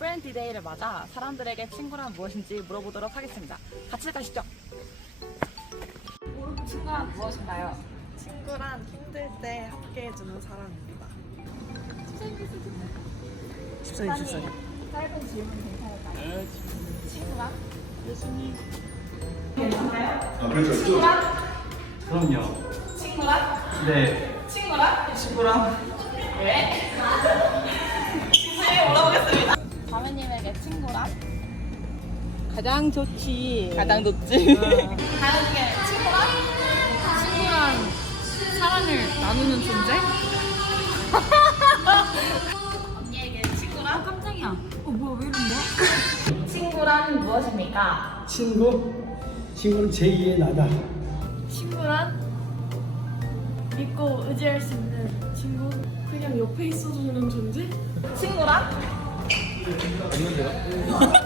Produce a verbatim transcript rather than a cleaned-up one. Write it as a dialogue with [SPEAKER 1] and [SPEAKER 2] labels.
[SPEAKER 1] 프렌디데이를 맞아 사람들에게 친구란 무엇인지 물어보도록 하겠습니다. 같이 가시죠. 친구란 무엇인가요?
[SPEAKER 2] 친구란 힘들 때 함께해주는 사람입니다.
[SPEAKER 1] 십사님, 십사님. 짧은 질문 괜찮을까요? 친구란?
[SPEAKER 3] 예수님.
[SPEAKER 1] 괜찮아요?
[SPEAKER 4] 아, 그렇죠.
[SPEAKER 1] 친구란?
[SPEAKER 3] 그럼요.
[SPEAKER 1] 친구란?
[SPEAKER 3] 네.
[SPEAKER 1] 친구란?
[SPEAKER 3] 친구랑
[SPEAKER 1] 왜? 네, 물어보겠습니다. 자매님에게 친구란?
[SPEAKER 2] 가장 좋지.
[SPEAKER 1] 가장 높지. 다현님에게 친구란?
[SPEAKER 2] 친구란 사랑을 나누는 존재?
[SPEAKER 1] 언니에게 친구란?
[SPEAKER 2] 깜짝이야. 어 뭐야 왜 이런 거야?
[SPEAKER 1] 친구란 무엇입니까?
[SPEAKER 5] 친구? 친구는 제이의 나다.
[SPEAKER 2] 친구란 믿고 의지할 수 있는 친구? 그냥 옆에 있어주는 존재?
[SPEAKER 1] 친구란?
[SPEAKER 3] 없는데요?